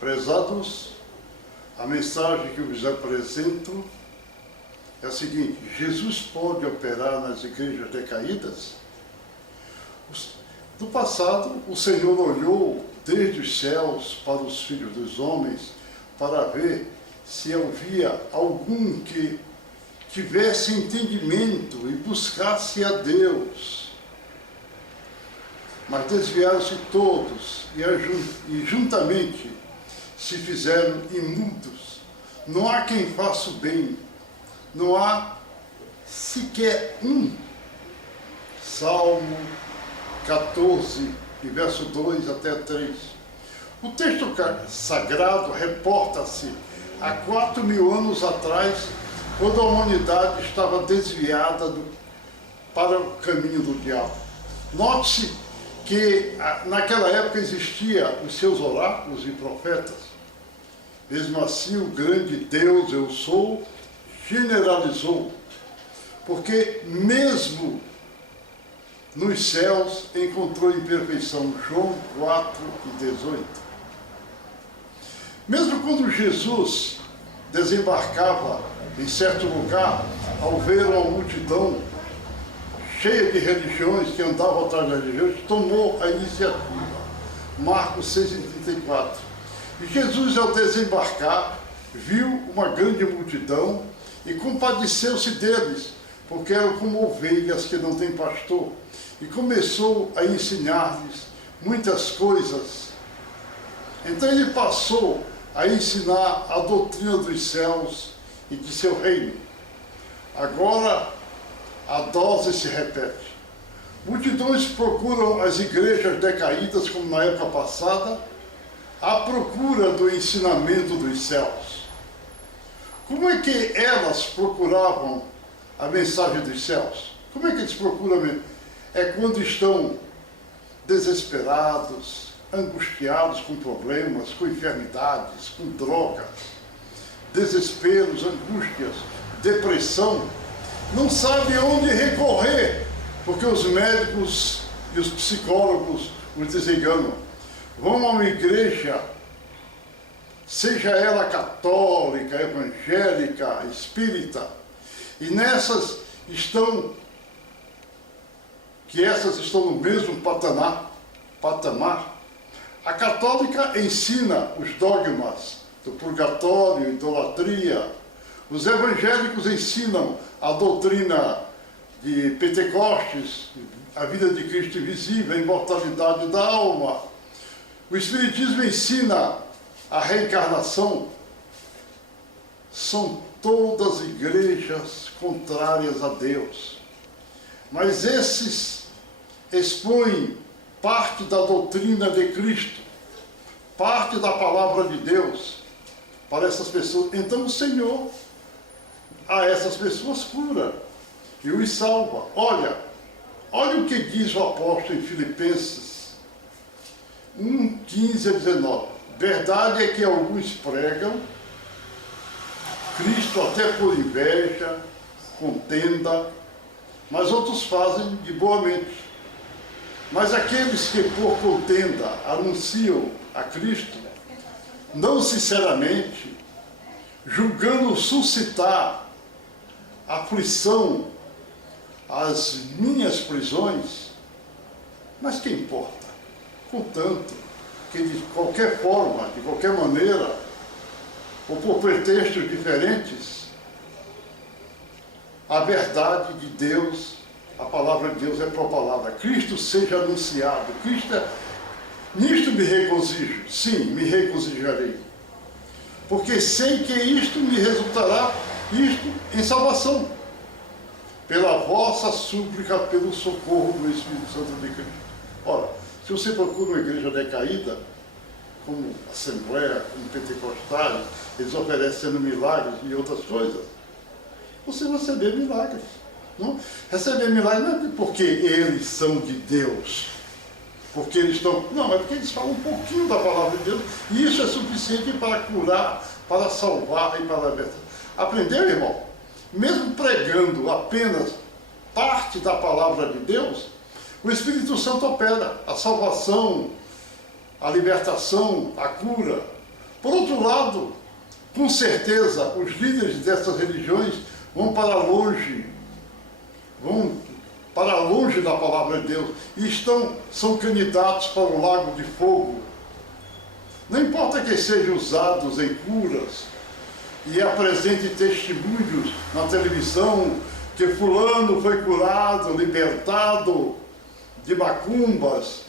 Prezados, a mensagem que eu vos apresento é a seguinte: Jesus pode operar nas igrejas decaídas? No passado, o Senhor olhou desde os céus para os filhos dos homens para ver se havia algum que tivesse entendimento e buscasse a Deus. Mas desviaram-se todos e juntamente se fizeram imundos. Não há quem faça o bem, não há sequer um. Salmo 14, e verso 2 até 3. O texto sagrado reporta-se a 4.000 anos atrás, quando a humanidade estava desviada para o caminho do diabo. Note-se que naquela época existia os seus oráculos e profetas. Mesmo assim, o grande Deus, eu sou, generalizou, porque mesmo nos céus encontrou imperfeição. João 4:18. Mesmo quando Jesus desembarcava em certo lugar, ao ver uma multidão cheia de religiões que andavam atrás das religiões, tomou a iniciativa. Marcos 6:34. E Jesus, ao desembarcar, viu uma grande multidão e compadeceu-se deles, porque eram como ovelhas que não têm pastor, e começou a ensinar-lhes muitas coisas. Então ele passou a ensinar a doutrina dos céus e de seu reino. Agora a dose se repete. Multidões procuram as igrejas decaídas, como na época passada, à procura do ensinamento dos céus. Como é que elas procuravam a mensagem dos céus? Como é que eles procuram? É quando estão desesperados, angustiados com problemas, com enfermidades, com drogas, desesperos, angústias, depressão, não sabem aonde recorrer, porque os médicos e os psicólogos os desenganam. Vão a uma igreja, seja ela católica, evangélica, espírita, e nessas estão, que essas estão no mesmo patamar. A católica ensina os dogmas do purgatório, idolatria. Os evangélicos ensinam a doutrina de Pentecostes, a vida de Cristo invisível, a imortalidade da alma. O Espiritismo ensina a reencarnação. São todas igrejas contrárias a Deus. Mas esses expõem parte da doutrina de Cristo, parte da palavra de Deus para essas pessoas. Então o Senhor a essas pessoas cura e os salva. Olha o que diz o apóstolo em Filipenses 1:15-19. Verdade é que alguns pregam Cristo até por inveja, contenda, mas outros fazem de boa mente. Mas aqueles que por contenda anunciam a Cristo, não sinceramente, julgando suscitar aflição às minhas prisões, mas que importa? Contanto que de qualquer forma, de qualquer maneira, ou por pretextos diferentes, a verdade de Deus, a palavra de Deus é propalada. Cristo seja anunciado. Nisto me regozijo. Sim, me regozijarei. Porque sei que isto me resultará em salvação. Pela vossa súplica, pelo socorro do Espírito Santo de Cristo. Ora, se você procura uma igreja decaída, como Assembleia, como Pentecostais, eles oferecendo milagres e outras coisas, você vai receber milagres. Não? Receber milagres não é porque eles são de Deus, porque eles estão... Não, é porque eles falam um pouquinho da palavra de Deus, e isso é suficiente para curar, para salvar e para libertar. Aprendeu, irmão? Mesmo pregando apenas parte da palavra de Deus, o Espírito Santo opera a salvação a libertação, a cura. Por outro lado, com certeza, os líderes dessas religiões vão para longe da palavra de Deus e são candidatos para o lago de fogo. Não importa que sejam usados em curas e apresente testemunhos na televisão que fulano foi curado, libertado de macumbas,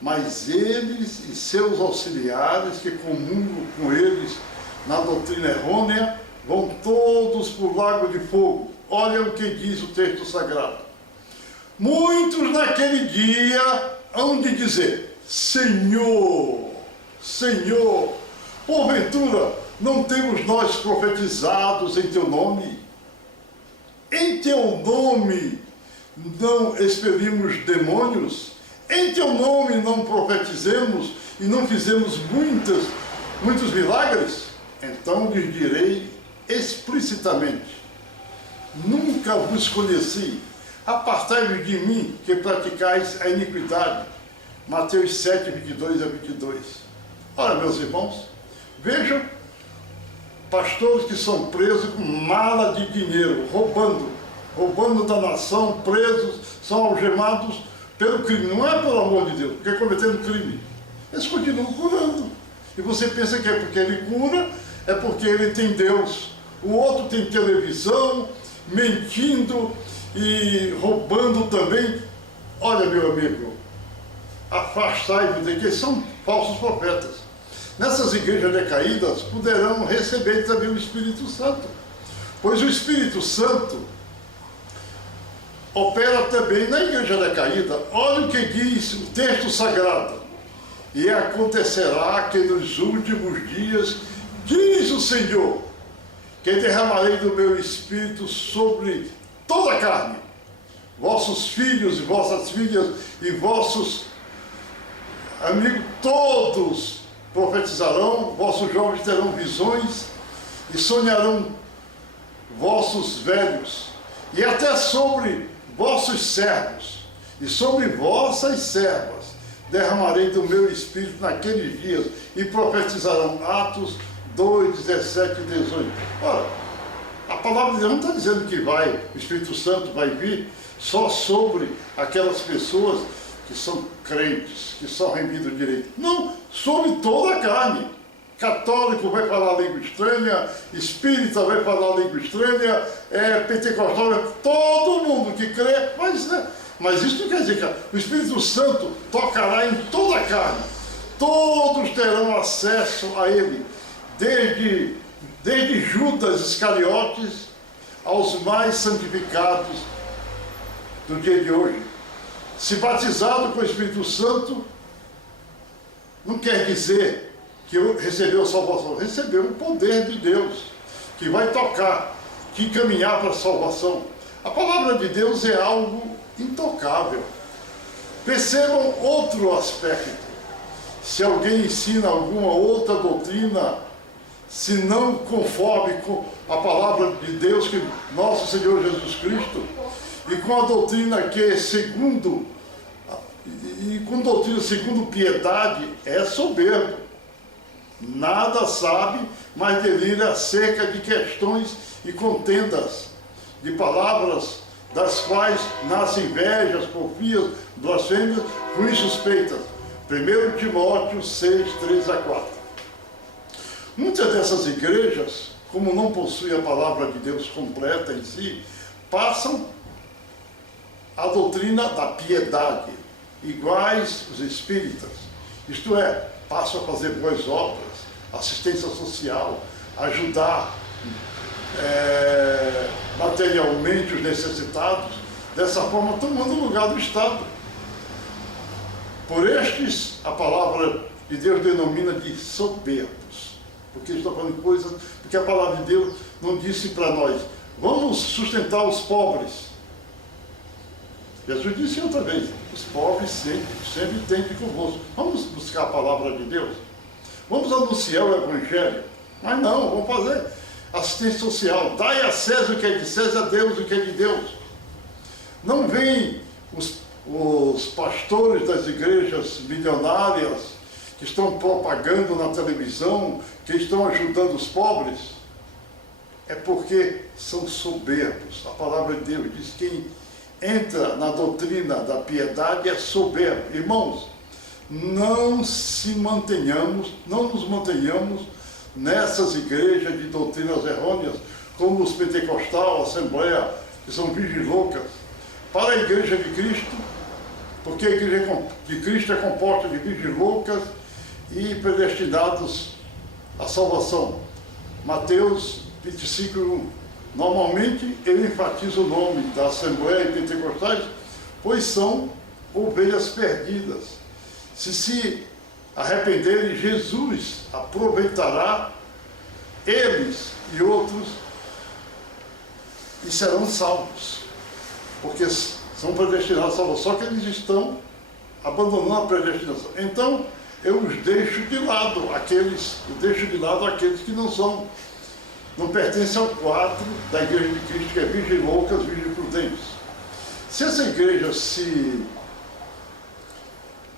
mas eles e seus auxiliares que comungam com eles na doutrina errônea vão todos para o lago de fogo. Olha o que diz o texto sagrado. Muitos naquele dia hão de dizer: Senhor, Senhor, porventura não temos nós profetizados em teu nome? Em teu nome não expelimos demônios? Em teu nome não profetizemos e não fizemos muitos milagres? Então lhes direi explicitamente: nunca vos conheci. Apartai-vos de mim, que praticais a iniquidade. Mateus 7, 22 a 22. Ora, meus irmãos, vejam pastores que são presos com mala de dinheiro, roubando da nação, presos, são algemados pelo crime. Não é pelo amor de Deus, porque cometendo crime. Eles continuam curando. E você pensa que é porque ele cura, é porque ele tem Deus. O outro tem televisão, mentindo e roubando também. Olha, meu amigo, afastai-vos de que são falsos profetas. Nessas igrejas decaídas poderão receber também o Espírito Santo, pois o Espírito Santo opera também na igreja decaída. Olha o que diz o texto sagrado: e acontecerá que nos últimos dias, diz o Senhor, que derramarei do meu Espírito sobre toda a carne. Vossos filhos e vossas filhas e vossos amigos todos profetizarão, vossos jovens terão visões e sonharão vossos velhos, e até sobre vossos servos e sobre vossas servas derramarei do meu Espírito naqueles dias, e profetizarão. Atos 2, 17 e 18. Ora, a palavra de Deus não está dizendo que o Espírito Santo vai vir só sobre aquelas pessoas que são crentes, que são remidos direito. Não, sobre toda a carne. Católico vai falar língua estranha, espírita vai falar língua estranha, pentecostal, todo mundo que crê, mas isso não quer dizer que o Espírito Santo tocará em toda a carne. Todos terão acesso a ele, desde Judas Iscariotes aos mais santificados do dia de hoje. Se batizado com o Espírito Santo, não quer dizer que recebeu salvação. Recebeu o poder de Deus, que vai tocar, que caminhar para a salvação. A palavra de Deus é algo intocável. Percebam outro aspecto. Se alguém ensina alguma outra doutrina, se não conforme com a palavra de Deus, que nosso Senhor Jesus Cristo, e com a doutrina que é segundo piedade, é soberbo. Nada sabe, mas delira acerca de questões e contendas, de palavras das quais nascem invejas, porfias, blasfêmias, ruins suspeitas. 1 Timóteo 6, 3 a 4. Muitas dessas igrejas, como não possuem a palavra de Deus completa em si, passam a doutrina da piedade, iguais os espíritas. Isto é, passam a fazer boas obras, assistência social, ajudar materialmente os necessitados, dessa forma tomando o lugar do Estado. Por estes, a palavra de Deus denomina de soberbos, porque estão falando coisas, porque a palavra de Deus não disse para nós: vamos sustentar os pobres. Jesus disse outra vez: os pobres sempre têm de convosco. Vamos buscar a palavra de Deus? Vamos anunciar o Evangelho? Mas não, vamos fazer assistência social. Dai a César o que é de César, a Deus o que é de Deus. Não vem os pastores das igrejas milionárias que estão propagando na televisão, que estão ajudando os pobres, é porque são soberbos. A palavra de Deus diz que quem entra na doutrina da piedade é soberbo. Irmãos, não nos mantenhamos nessas igrejas de doutrinas errôneas, como os pentecostal, a Assembleia, que são vigilocas. Para a igreja de Cristo, porque a igreja de Cristo é composta de vigilocas e predestinados à salvação. Mateus 25:1. Normalmente eu enfatizo o nome da Assembleia e Pentecostais, pois são ovelhas perdidas. Se arrependerem, Jesus aproveitará eles e outros e serão salvos, porque são predestinados à salvação, só que eles estão abandonando a predestinação. Então, eu deixo de lado aqueles que não pertencem ao quadro da igreja de Cristo, que é vigilocas, vigiprudentes. Se essa igreja se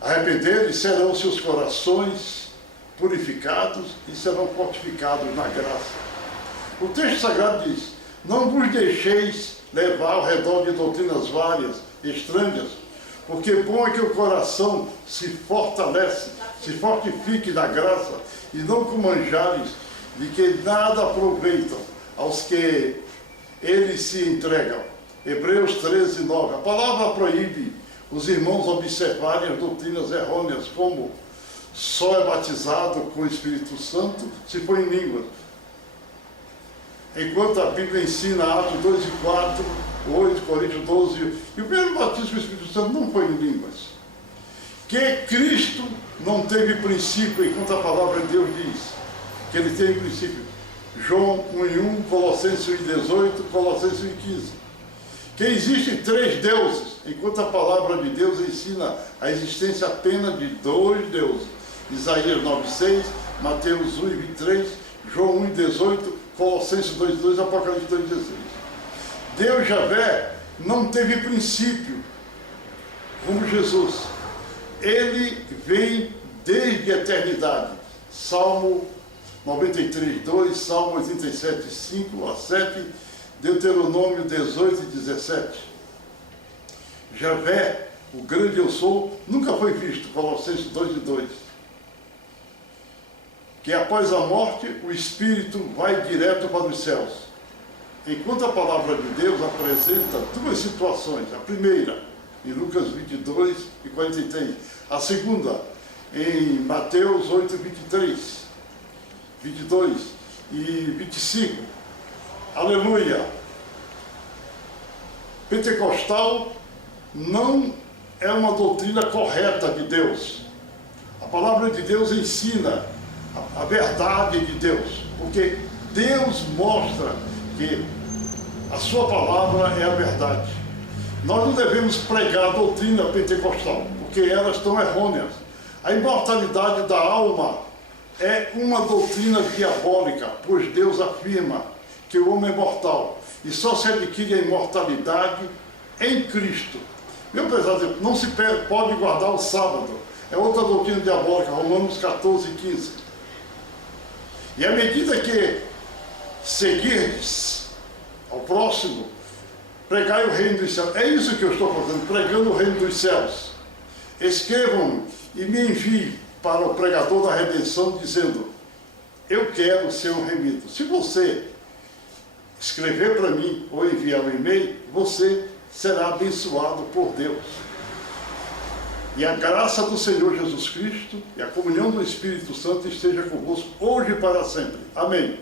arrependerem, serão seus corações purificados e serão fortificados na graça. O texto sagrado diz: não vos deixeis levar ao redor de doutrinas várias, estranhas, porque bom é que o coração se fortifique na graça, e não com manjares de que nada aproveitam aos que eles se entregam. Hebreus 13:9. A palavra proíbe os irmãos observarem as doutrinas errôneas, como só é batizado com o Espírito Santo se for em línguas. Enquanto a Bíblia ensina Atos 2:4, 8 Coríntios 12, e o primeiro batismo com o Espírito Santo não foi em línguas. Que Cristo não teve princípio, enquanto a palavra de Deus diz que ele teve princípio. João 1:1, Colossenses 1:18, Colossenses 1:15. Que existem 3 deuses, enquanto a palavra de Deus ensina a existência apenas de 2 deuses. Isaías 9:6, Mateus 1:23, João 1:18, Colossenses 2:2, Apocalipse 2:16. Deus Javé não teve princípio, como Jesus. Ele vem desde a eternidade. Salmo 93:2, Salmo 87:5-7, Deuteronômio 18:17. Javé, o grande eu sou, nunca foi visto, Colossenses 2:2. Que após a morte, o espírito vai direto para os céus. Enquanto a palavra de Deus apresenta 2 situações. A primeira, em Lucas 22:43. A segunda, em Mateus 8:23, 22 e 25. Aleluia! Pentecostal não é uma doutrina correta de Deus. A palavra de Deus ensina a verdade de Deus, porque Deus mostra que a sua palavra é a verdade. Nós não devemos pregar a doutrina pentecostal, porque elas estão errôneas. A imortalidade da alma é uma doutrina diabólica, pois Deus afirma que o homem é mortal e só se adquire a imortalidade em Cristo. Meu prezado, não se pode guardar o sábado. É outra doutrina diabólica, Romanos 14:15. E à medida que seguirdes ao próximo, pregai o reino dos céus. É isso que eu estou fazendo, pregando o reino dos céus. Escrevam e me enviem para o pregador da redenção, dizendo: eu quero ser um remido. Se você escrever para mim ou enviar um e-mail, você será abençoado por Deus. E a graça do Senhor Jesus Cristo e a comunhão do Espírito Santo esteja convosco hoje e para sempre. Amém.